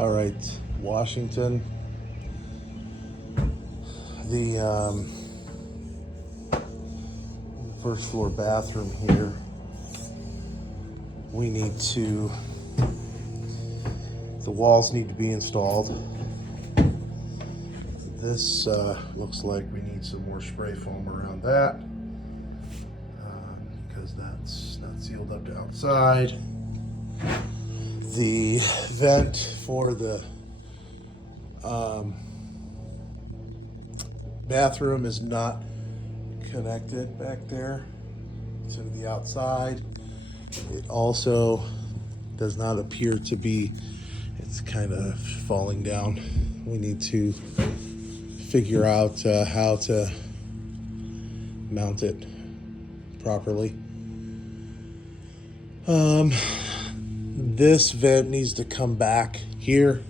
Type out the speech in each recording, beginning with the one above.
All right, Washington. The first floor bathroom here. The walls need to be installed. This looks like we need some more spray foam around that because that's not sealed up to outside. The vent for the bathroom is not connected back there to the outside. It also does not appear to be, it's kind of falling down. We need to figure out how to mount it properly. This vent needs to come back here.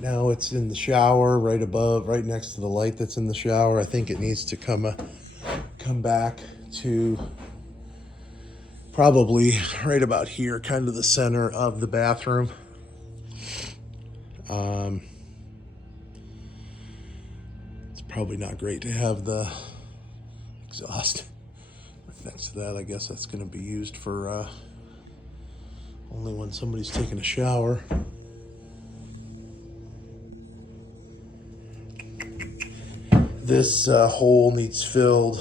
Now it's in the shower right above, right next to the light that's in the shower. I think it needs to come back to probably right about here, kind of the center of the bathroom. It's probably not great to have the exhaust right next to that. I guess that's going to be used for only when somebody's taking a shower. This hole needs filled.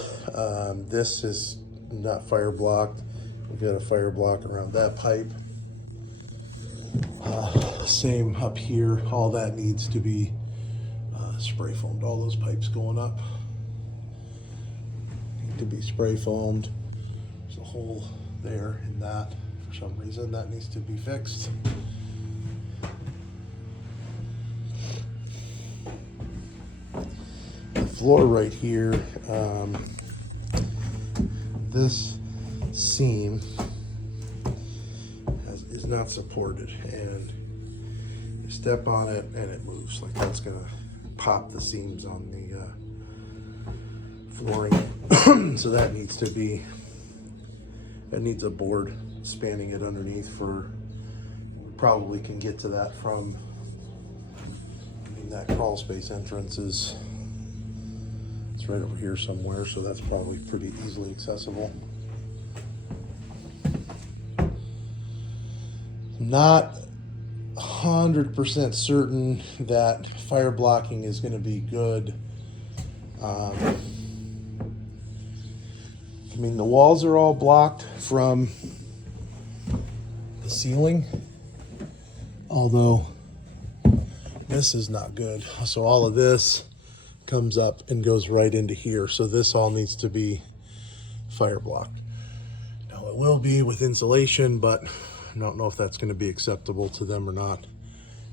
This is not fire blocked. We've got a fire block around that pipe. Same up here. All that needs to be spray foamed. All those pipes going up need to be spray foamed. There's a hole there in that. For some reason, that needs to be fixed. The floor right here, this seam is not supported, and you step on it and it moves. Like that's gonna pop the seams on the flooring. So that needs a board spanning it underneath. We probably can get to that from, that crawl space entrance is, it's right over here somewhere, so that's probably pretty easily accessible. Not 100% certain that fire blocking is going to be good. The walls are all blocked from the ceiling, although this is not good. So all of this comes up and goes right into here. So this all needs to be fire blocked. Now it will be with insulation, but I don't know if that's going to be acceptable to them or not.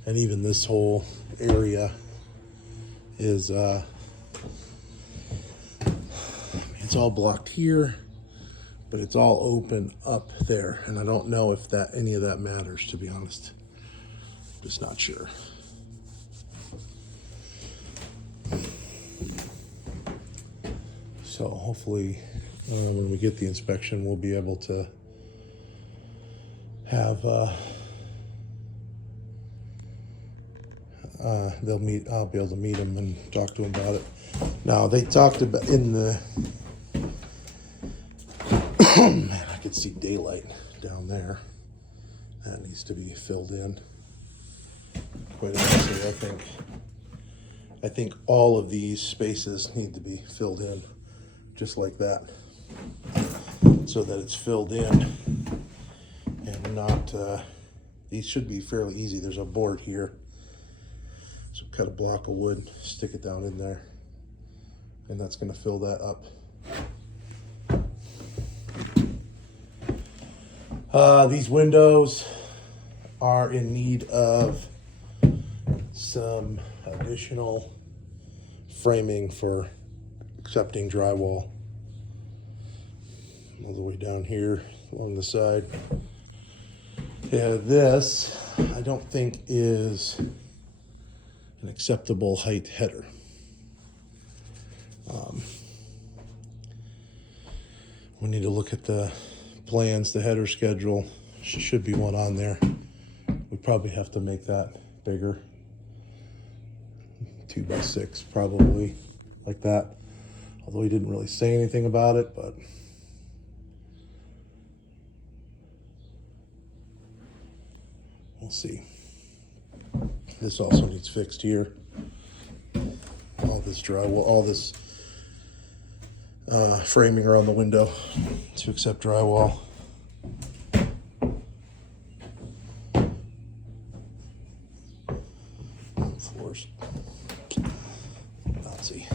And even this whole area is it's all blocked here, but it's all open up there, and I don't know if any of that matters, to be honest. I'm just not sure. So hopefully when we get the inspection, we'll be able to have I'll be able to meet them and talk to them about it. Now they talked about in the man, I could see daylight down there. That needs to be filled in. Quite honestly, I think all of these spaces need to be filled in just like that, so that it's filled in and not these should be fairly easy. There's a board here, so cut a block of wood, stick it down in there, and that's going to fill that up. These windows are in need of some additional framing for accepting drywall. All the way down here along the side. Yeah, this I don't think is an acceptable height header. We need to look at the plans, the header schedule. Should be one on there. We probably have to make that bigger. 2x6 probably, like that. Although he didn't really say anything about it, but we'll see. This also needs fixed here. All this drywall, all this framing around the window to accept drywall. Floors, Nazi.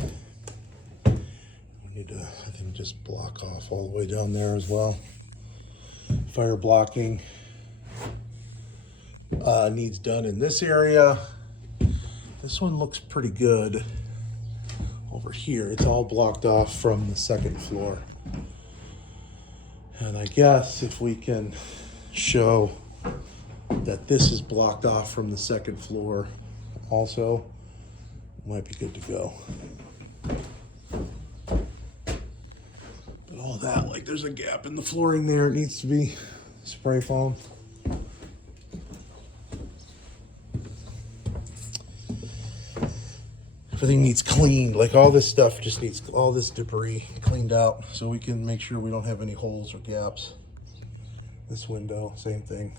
We need to, I think, just block off all the way down there as well. Fire blocking needs done in this area. This one looks pretty good. Over here, it's all blocked off from the second floor. And I guess if we can show that this is blocked off from the second floor also, might be good to go. But all that, like there's a gap in the flooring there, it needs to be spray foam. Everything needs cleaned, like all this stuff just needs, all this debris cleaned out so we can make sure we don't have any holes or gaps. This window, same thing.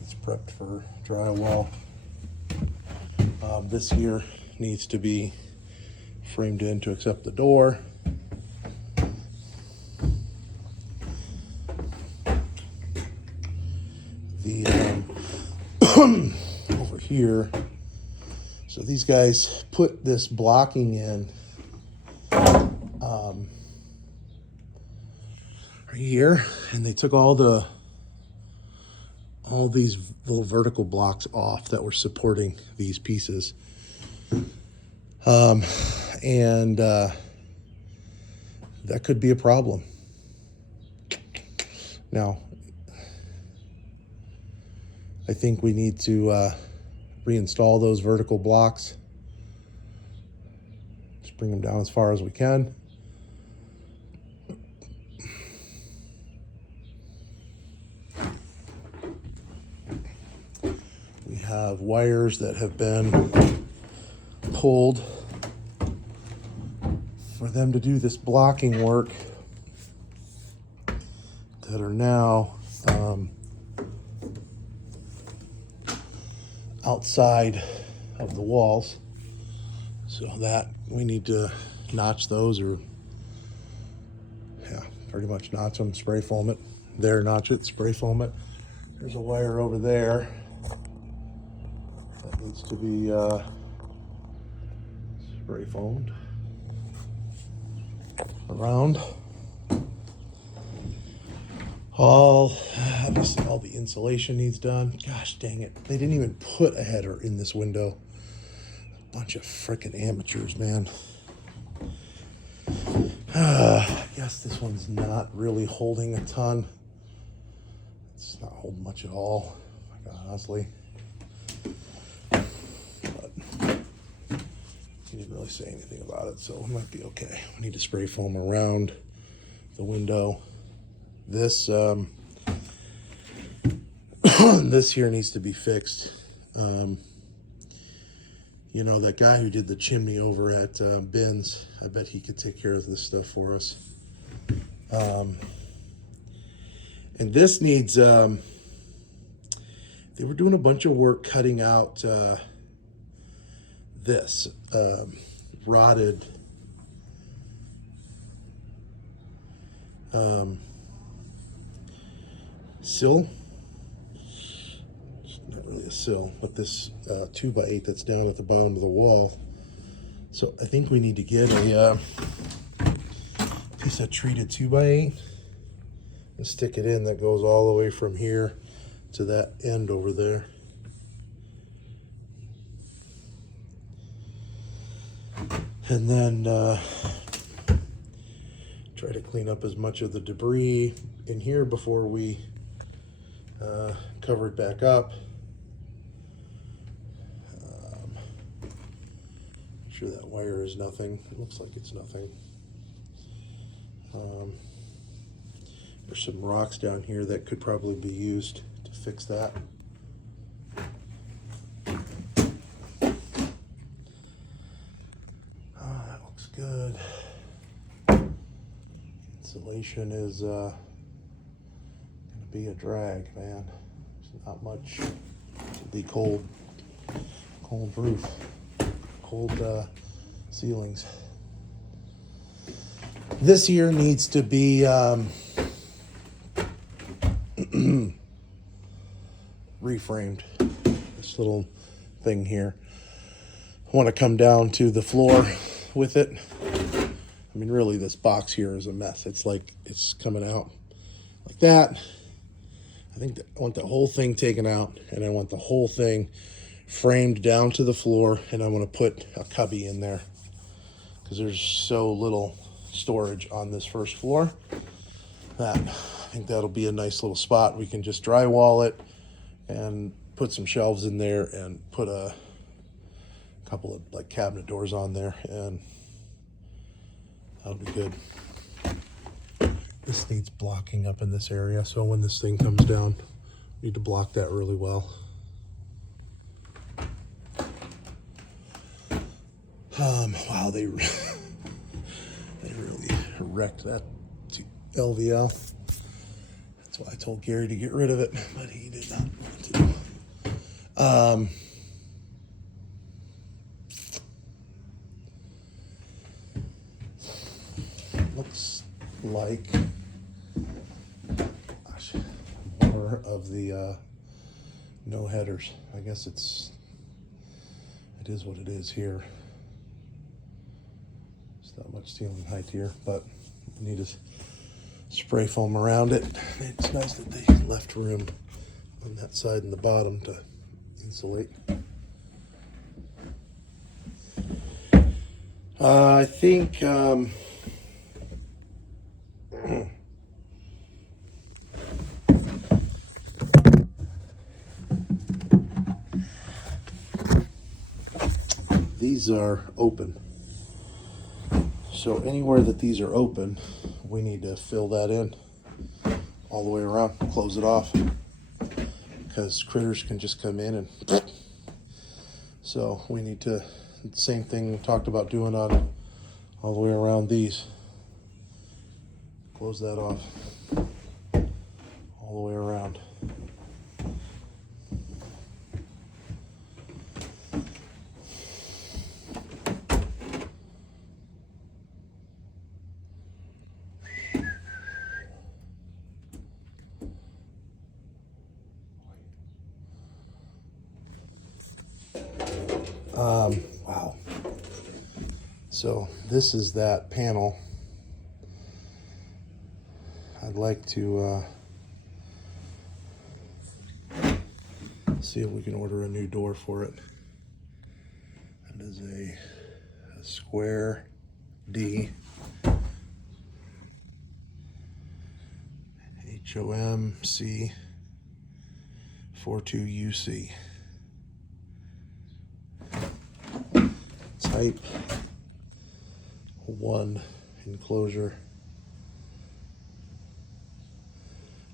It's prepped for drywall. This here needs to be framed in to accept the door. The over here, so these guys put this blocking in right here, and they took all these little vertical blocks off that were supporting these pieces. And that could be a problem. Now, I think we need to reinstall those vertical blocks. Just bring them down as far as we can. We have wires that have been pulled for them to do this blocking work that are now outside of the walls, so that we need to notch those, or pretty much notch them, spray foam it. There, notch it, spray foam it. There's a wire over there that needs to be spray foamed around. Obviously all the insulation needs done. Gosh dang it, they didn't even put a header in this window. A bunch of freaking amateurs, man. I guess this one's not really holding a ton. It's not holding much at all, honestly. But he didn't really say anything about it, so it might be okay. We need to spray foam around the window. This this here needs to be fixed. You know, that guy who did the chimney over at Ben's, I bet he could take care of this stuff for us. And this needs, they were doing a bunch of work cutting out this rotted sill. It's not really a sill, but this 2x8 that's down at the bottom of the wall. So I think we need to get a piece of treated 2x8 and stick it in that goes all the way from here to that end over there. And then try to clean up as much of the debris in here before we cover it back up. Sure that wire is nothing. It looks like it's nothing. There's some rocks down here that could probably be used to fix that. Insulation is gonna be a drag, man. There's not much. The cold roof, cold ceilings. This here needs to be reframed. This little thing here. I want to come down to the floor with it. I mean, really, this box here is a mess. It's like it's coming out like that. I think I want the whole thing taken out, and I want the whole thing framed down to the floor, and I want to put a cubby in there because there's so little storage on this first floor that I think that'll be a nice little spot. We can just drywall it and put some shelves in there and put a couple of like cabinet doors on there, and that'll be good. This needs blocking up in this area, so when this thing comes down, we need to block that really well. Wow, they really wrecked that LVL. That's why I told Gary to get rid of it, but he did not want to. Looks like more of the no headers. I guess it is what it is here. There's not much ceiling height here, but we need to spray foam around it. It's nice that they left room on that side and the bottom to insulate. I think these are open. So anywhere that these are open, we need to fill that in all the way around, close it off, because critters can just come in and so we need to, same thing we talked about doing on all the way around these. Close that off all the way around. Wow. So this is that panel. I'd like to see if we can order a new door for it. That is a square D HOMC 42UC. Type 1 enclosure.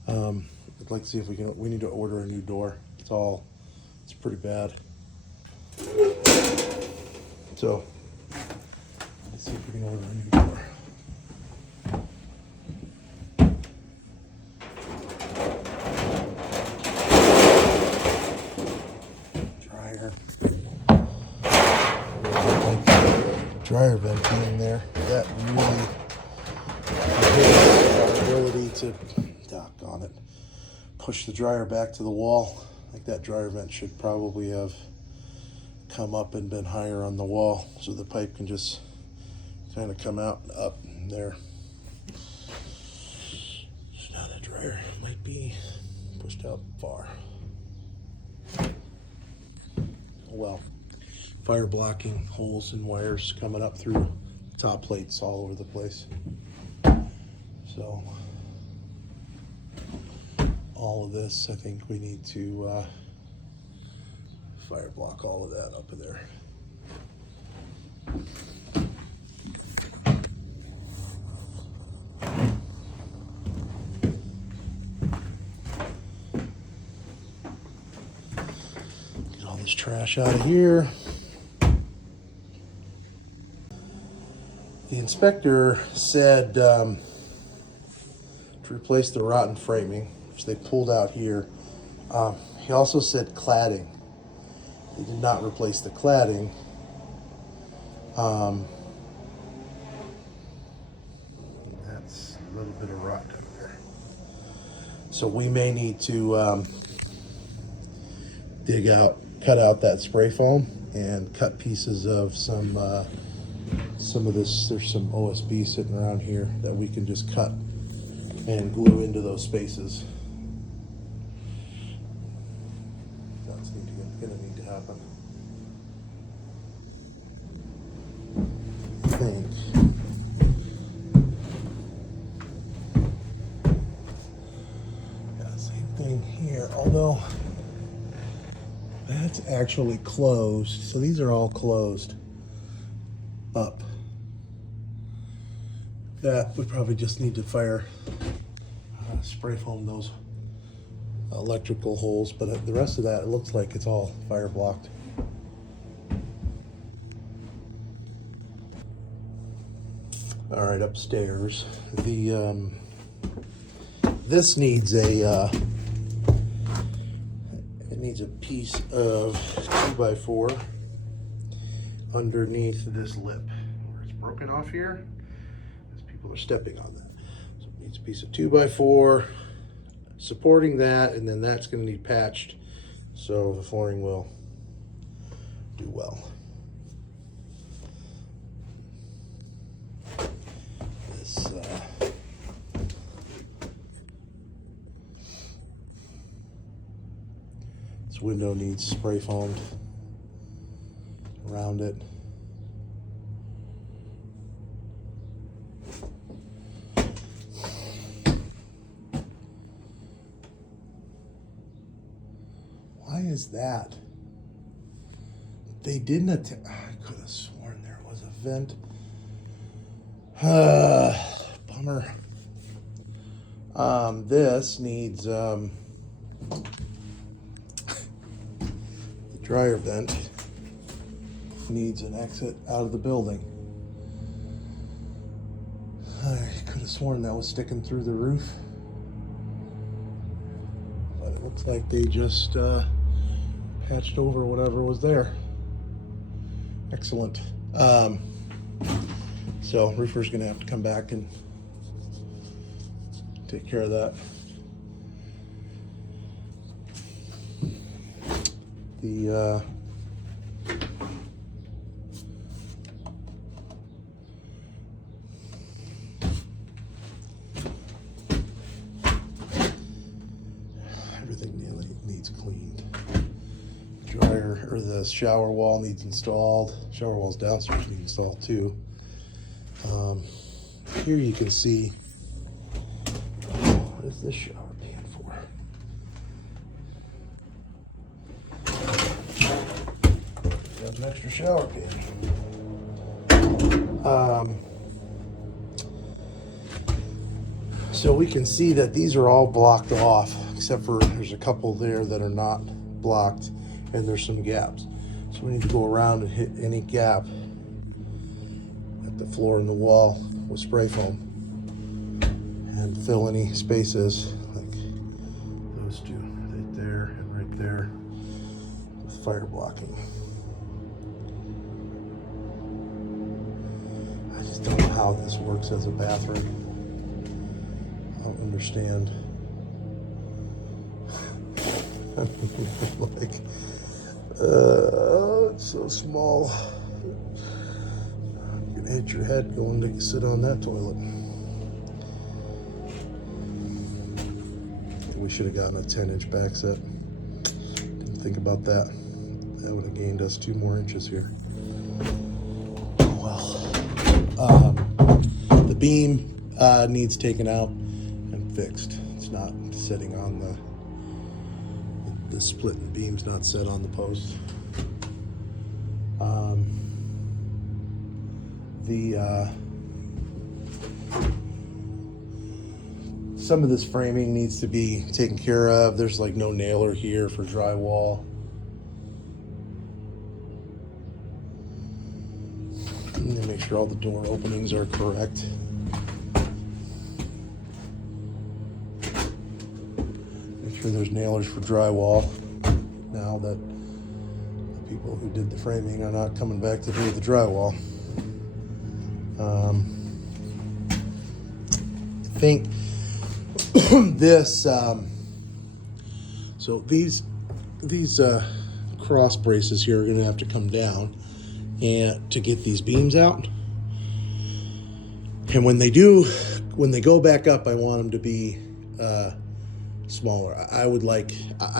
I'd like to see if we need to order a new door. It's pretty bad. So let's see if we can order a new door. Dryer vent being there, that really inhibits our ability to, doggone it, push the dryer back to the wall. Like that dryer vent should probably have come up and been higher on the wall, so the pipe can just kind of come out and up there. So now that dryer might be pushed out far. Oh well. Fire blocking holes and wires coming up through top plates all over the place. So all of this, I think we need to fire block all of that up in there. Get all this trash out of here. The inspector said to replace the rotten framing, which they pulled out here. He also said cladding. They did not replace the cladding. That's a little bit of rot down there. So we may need to cut out that spray foam and cut pieces of some of this. There's some OSB sitting around here that we can just cut and glue into those spaces. That's gonna need to happen. I think. Yeah, same thing here, although that's actually closed. So these are all closed up. That we probably just need to spray foam those electrical holes, but the rest of that, it looks like it's all fire blocked. All right, upstairs, this needs a piece of 2x4 underneath this lip where it's broken off here, as people are stepping on that. So it needs a piece of 2x4 supporting that, and then that's going to need patched so the flooring will do well. This window needs spray foamed around it. Why is that? They didn't I could have sworn there was a vent. Bummer. This needs the dryer vent needs an exit out of the building. I could have sworn that was sticking through the roof, but it looks like they just patched over whatever was there. Excellent. So roofer's gonna have to come back and take care of that. Everything needs cleaned. Dryer, or the shower wall needs installed. Shower walls downstairs need installed too. Here you can see, what is this shower pan for? Got an extra shower pan. So we can see that these are all blocked off, except for there's a couple there that are not blocked, and there's some gaps. So we need to go around and hit any gap at the floor and the wall with spray foam and fill any spaces, like those two, right there and right there, with fire blocking. I just don't know how this works as a bathroom. I don't understand. Like, it's so small. You're gonna hit your head going to sit on that toilet. We should have gotten a 10-inch back set. Didn't think about that. That would have gained us 2 more inches here. Oh well. The beam needs taken out and fixed. It's not sitting on the split in the beam's not set on the post. Some of this framing needs to be taken care of. There's like no nailer here for drywall. And then make sure all the door openings are correct. sure there's nailers for drywall now that the people who did the framing are not coming back to do the drywall. I think this, so these cross braces here are going to have to come down and to get these beams out. And when they go back up, I want them to be smaller. I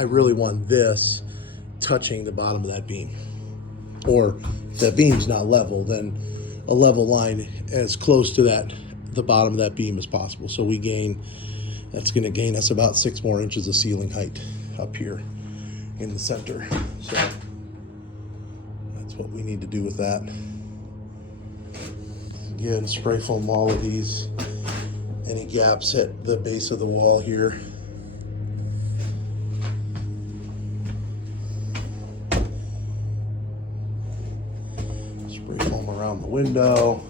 really want this touching the bottom of that beam. Or if that beam's not level, then a level line as close to the bottom of that beam as possible. So that's going to gain us about 6 more inches of ceiling height up here in the center. So that's what we need to do with that. Again, spray foam all of these. Any gaps at the base of the wall here. Spray foam around the window.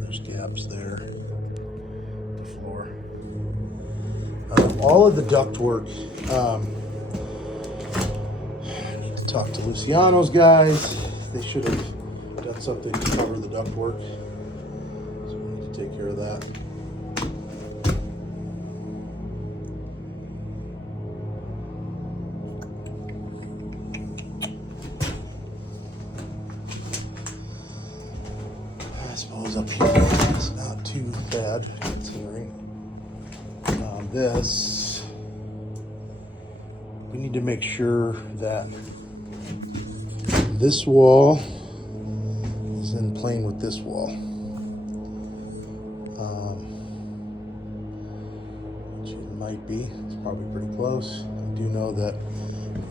There's gaps there. The floor. All of the ductwork. Talk to Luciano's guys. They should have done something to cover the ductwork. So we need to take care of that. I suppose up here it's not too bad considering this. We need to make sure that this wall is in plane with this wall. Which it might be. It's probably pretty close. I do know that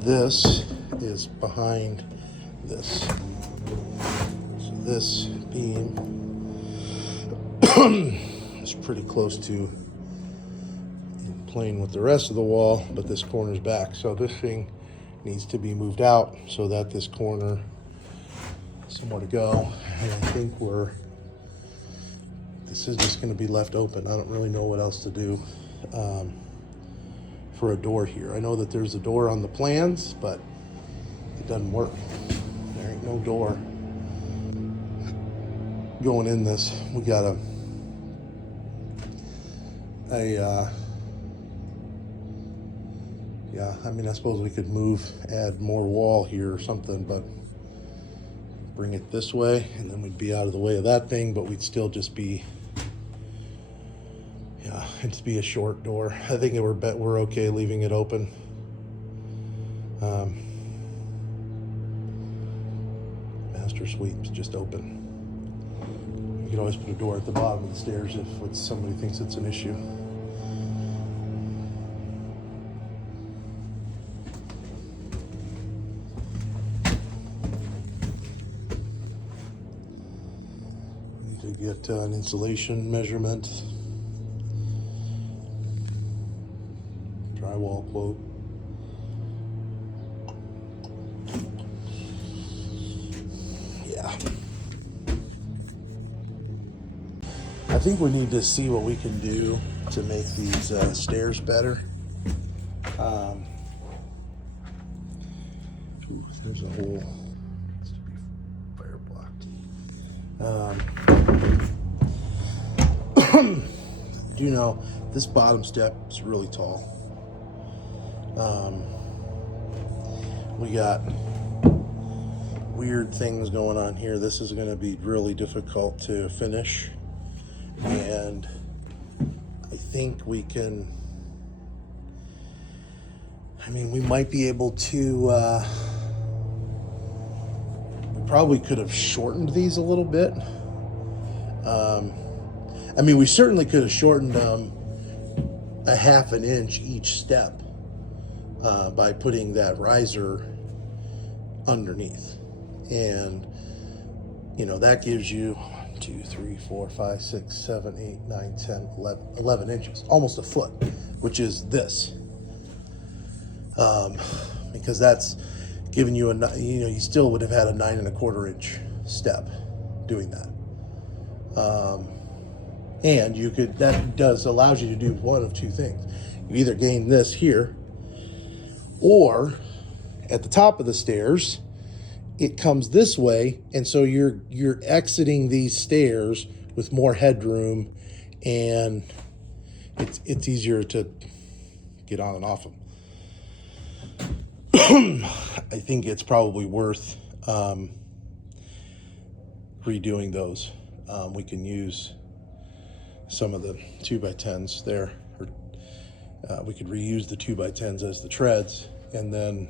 this is behind this. So this beam is pretty close to in plane with the rest of the wall, but this corner's back. So this thing needs to be moved out so that this corner has somewhere to go. And I think this is just going to be left open. I don't really know what else to do for a door here. I know that there's a door on the plans, but it doesn't work. There ain't no door going in this. We got yeah, I mean, I suppose we could add more wall here or something, but bring it this way, and then we'd be out of the way of that thing, but we'd still just be, yeah, it'd be a short door. I think we're okay leaving it open. Master suite's just open. You can always put a door at the bottom of the stairs if somebody thinks it's an issue. Get an insulation measurement, drywall quote. Yeah. I think we need to see what we can do to make these stairs better. Ooh, there's a hole. It's to be fire blocked. Do you know this bottom step is really tall? We got weird things going on here. This is going to be really difficult to finish, and I think we can. I mean, we might be able to. We probably could have shortened these a little bit. I mean, we certainly could have shortened them a 1/2 inch each step by putting that riser underneath. And, you know, that gives you 1, 2, 3, 4, 5, 6, 7, 8, 9, 10, 11 inches, almost a foot, which is this. Because that's giving you you still would have had a 9 1/4 inch step doing that. And you could, that does allows you to do one of two things. You either gain this here, or at the top of the stairs, it comes this way, and so you're exiting these stairs with more headroom, and it's easier to get on and off them. I think it's probably worth redoing those. We can use some of the 2x10s there, or we could reuse the 2x10s as the treads, and then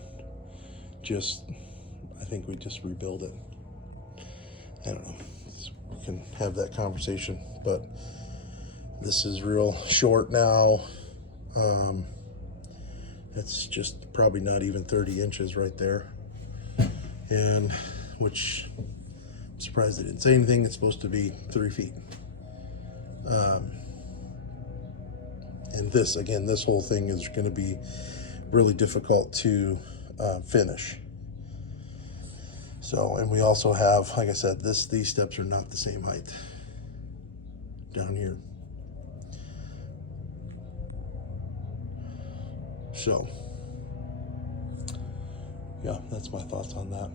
I think we just rebuild it. I don't know. We can have that conversation, but this is real short now. It's just probably not even 30 inches right there. And which, I'm surprised they didn't say anything. It's supposed to be 3 feet. And this, again, this whole thing is going to be really difficult to finish. So, and we also have, like I said, these steps are not the same height down here. So, yeah, that's my thoughts on that.